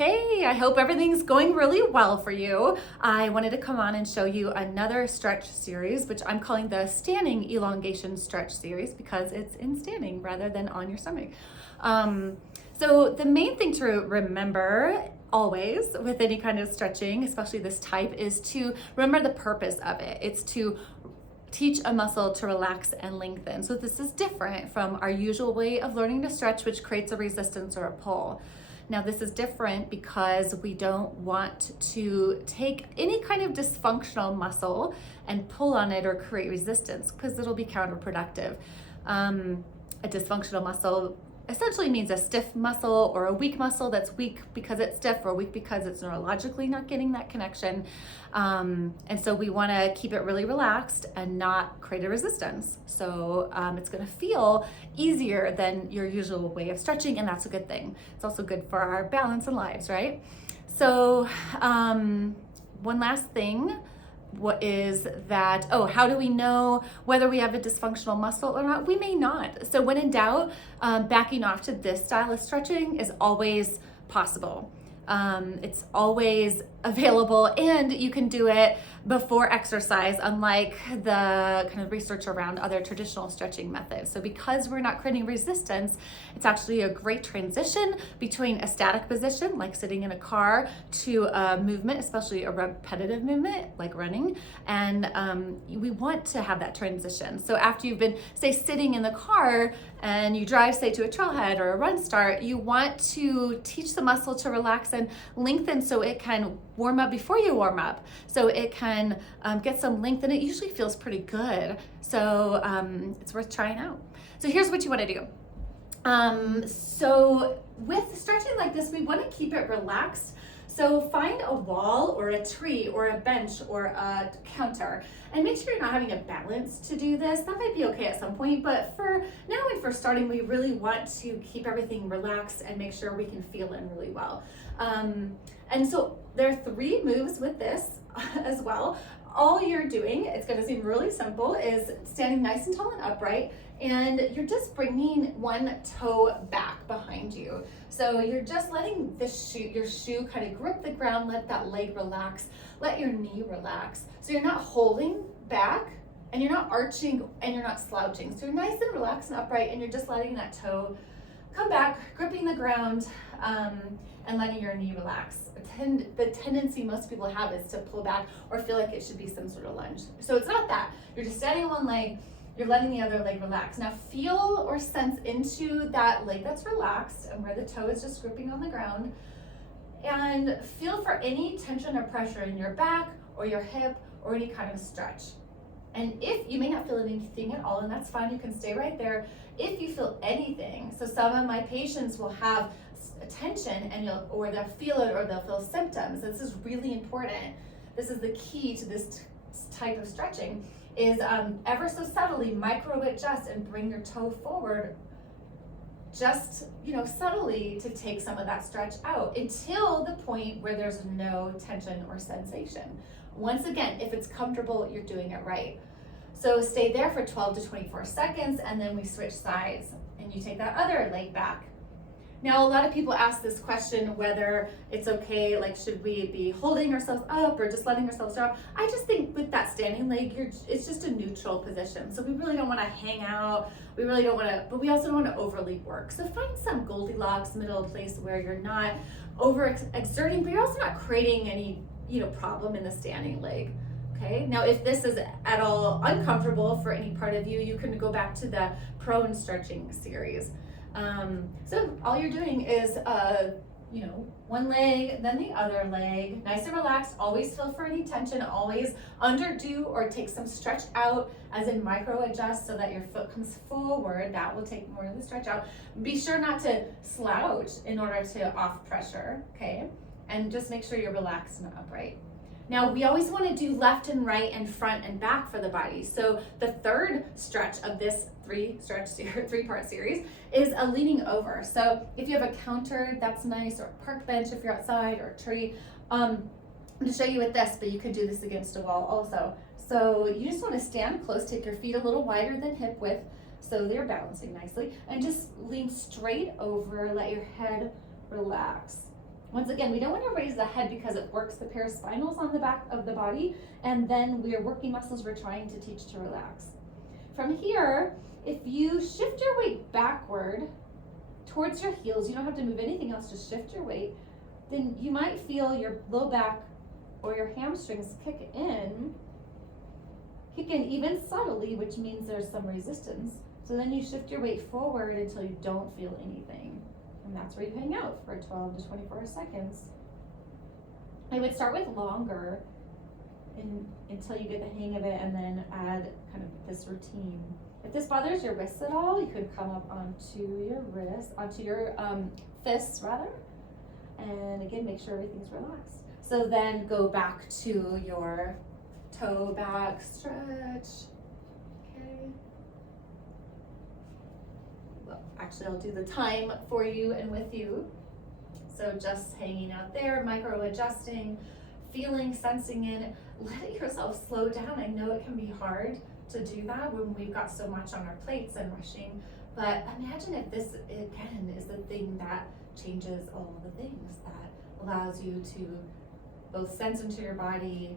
Hey, I hope everything's going really well for you. I wanted to come on and show you another stretch series, which I'm calling the standing elongation stretch series because it's in standing rather than on your stomach. So the main thing to remember always with any kind of stretching, especially this type, is to remember the purpose of it. It's to teach a muscle to relax and lengthen. So this is different from our usual way of learning to stretch, which creates a resistance or a pull. Now this is different because we don't want to take any kind of dysfunctional muscle and pull on it or create resistance because it'll be counterproductive. A dysfunctional muscle essentially means a stiff muscle or a weak muscle that's weak because it's stiff or weak because it's neurologically not getting that connection. And so we want to keep it really relaxed and not create a resistance. So it's going to feel easier than your usual way of stretching, and that's a good thing. It's also good for our balance and lives, right? So one last thing. What is that, how do we know whether we have a dysfunctional muscle or not? We may not. So when in doubt, backing off to this style of stretching is always possible. It's always available, and you can do it before exercise, unlike the kind of research around other traditional stretching methods. So because we're not creating resistance, it's actually a great transition between a static position, like sitting in a car, to a movement, especially a repetitive movement, like running. And we want to have that transition. So after you've been, say, sitting in the car and you drive, say, to a trailhead or a run start, you want to teach the muscle to relax and lengthen so it can warm up before you warm up, so it can get some length, and it usually feels pretty good. So it's worth trying out. So here's what you want to do. So with stretching like this, we want to keep it relaxed. So find a wall or a tree or a bench or a counter, and make sure you're not having a balance to do this. That might be okay at some point, but for now and for starting, we really want to keep everything relaxed and make sure we can feel in really well. And so there are 3 moves with this as well. All you're doing, it's going to seem really simple, is standing nice and tall and upright, and you're just bringing one toe back behind you. So you're just letting your shoe kind of grip the ground, let that leg relax, let your knee relax. So you're not holding back, and you're not arching, and you're not slouching. So you're nice and relaxed and upright, and you're just letting that toe come back, gripping the ground, and letting your knee relax. The tendency most people have is to pull back or feel like it should be some sort of lunge. So it's not that. You're just standing on one leg, you're letting the other leg relax. Now feel or sense into that leg that's relaxed and where the toe is just gripping on the ground, and feel for any tension or pressure in your back or your hip or any kind of stretch. And if you may not feel anything at all, and that's fine, you can stay right there. If you feel anything, so some of my patients will have tension, and or they'll feel it, or they'll feel symptoms. This is really important. This is the key to this type of stretching, is ever so subtly micro adjust and bring your toe forward, just subtly, to take some of that stretch out until the point where there's no tension or sensation. Once again, if it's comfortable, you're doing it right. So stay there for 12 to 24 seconds, and then we switch sides, and you take that other leg back. Now, a lot of people ask this question, whether it's okay, like, should we be holding ourselves up or just letting ourselves drop? I just think with that standing leg, it's just a neutral position. So we really don't want to hang out. We really don't want to, but we also don't want to overly work. So find some Goldilocks middle place where you're not over exerting, but you're also not creating any, problem in the standing leg. Okay. Now, if this is at all uncomfortable for any part of you, you can go back to the prone stretching series. So all you're doing is, one leg, then the other leg, nice and relaxed. Always feel for any tension, always underdo or take some stretch out, as in micro adjust, so that your foot comes forward. That will take more of the stretch out. Be sure not to slouch in order to off pressure, okay? And just make sure you're relaxed and upright. Now, we always want to do left and right and front and back for the body. So the third stretch of this 3-part series is a leaning over. So if you have a counter, that's nice, or a park bench if you're outside, or a tree. I'm going to show you with this, but you could do this against a wall also. So you just want to stand close, take your feet a little wider than hip width, so they're balancing nicely, and just lean straight over, let your head relax. Once again, we don't want to raise the head because it works the paraspinals on the back of the body, and then we're working muscles we're trying to teach to relax. From here, if you shift your weight backward towards your heels, you don't have to move anything else, just shift your weight, then you might feel your low back or your hamstrings kick in even subtly, which means there's some resistance. So then you shift your weight forward until you don't feel anything. And that's where you hang out for 12 to 24 seconds. I would start with longer until you get the hang of it, and then add kind of this routine. If this bothers your wrists at all, you could come up onto your fists rather. And again, make sure everything's relaxed. So then go back to your toe back stretch. Okay. Well, actually, I'll do the time for you and with you. So just hanging out there, micro adjusting, feeling, sensing in, letting yourself slow down. I know it can be hard to do that when we've got so much on our plates and rushing, but imagine if this, again, is the thing that changes all the things, that allows you to both sense into your body,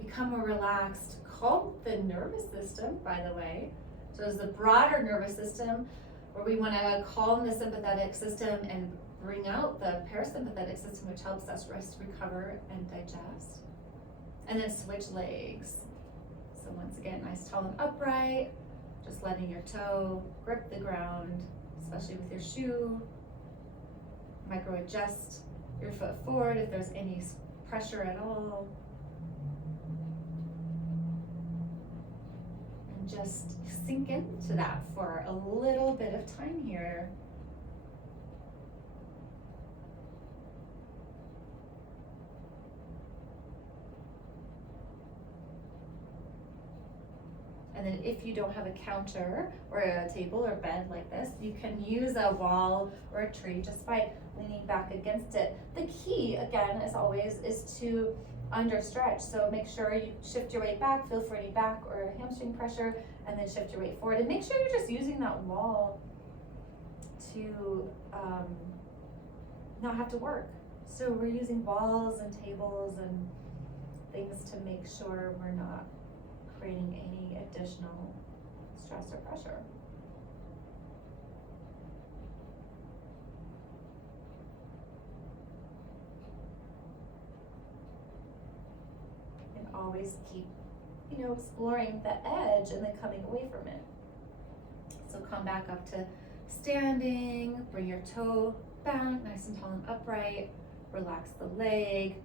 become more relaxed, calm the nervous system, by the way. So it's the broader nervous system where we want to calm the sympathetic system and bring out the parasympathetic system, which helps us rest, recover, and digest. And then switch legs. So once again, nice tall and upright, just letting your toe grip the ground, especially with your shoe. Micro adjust your foot forward if there's any pressure at all. And just sink into that for a little bit of time here. And then if you don't have a counter or a table or bed like this, you can use a wall or a tree just by leaning back against it. The key, again, as always, is to understretch. So make sure you shift your weight back, feel for any back or hamstring pressure, and then shift your weight forward. And make sure you're just using that wall to not have to work. So we're using walls and tables and things to make sure we're not creating any additional stress or pressure. And always keep, exploring the edge and then coming away from it. So come back up to standing, bring your toe back, nice and tall and upright, relax the leg,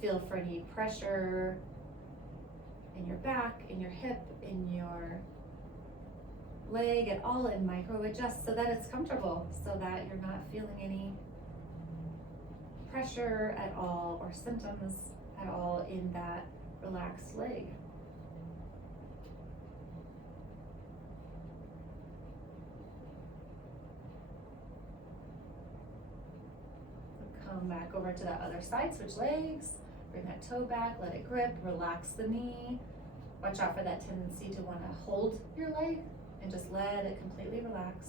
feel for any pressure in your back, in your hip, in your leg at all, and micro adjust so that it's comfortable, so that you're not feeling any pressure at all or symptoms at all in that relaxed leg. So come back over to that other side, switch legs. Bring that toe back, let it grip, relax the knee. Watch out for that tendency to want to hold your leg and just let it completely relax.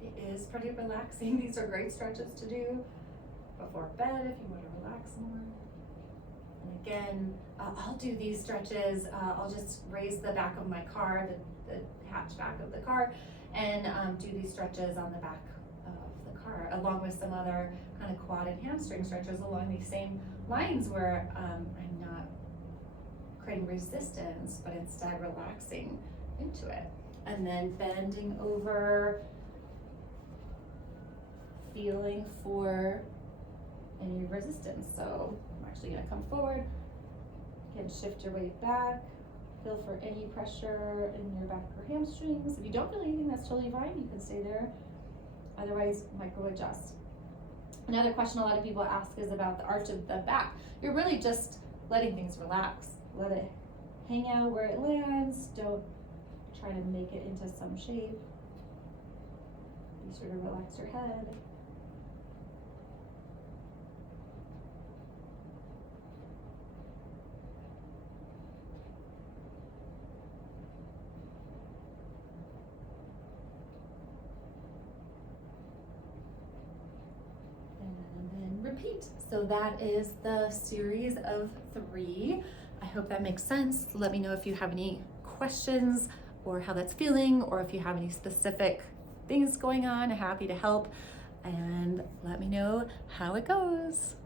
It is pretty relaxing. These are great stretches to do before bed if you want to relax more. And again, I'll do these stretches. I'll just raise the back of my car, the hatchback of the car, and do these stretches on the back car, along with some other kind of quad and hamstring stretches along these same lines where I'm not creating resistance, but instead relaxing into it. And then bending over, feeling for any resistance. So I'm actually going to come forward, again, shift your weight back, feel for any pressure in your back or hamstrings. If you don't feel anything, that's totally fine. You can stay there. Otherwise, micro adjust. Another question a lot of people ask is about the arch of the back. You're really just letting things relax. Let it hang out where it lands. Don't try to make it into some shape. Be sure to relax your head. repeat. So that is the series of 3. I hope that makes sense. Let me know if you have any questions or how that's feeling, or if you have any specific things going on. Happy to help, and let me know how it goes.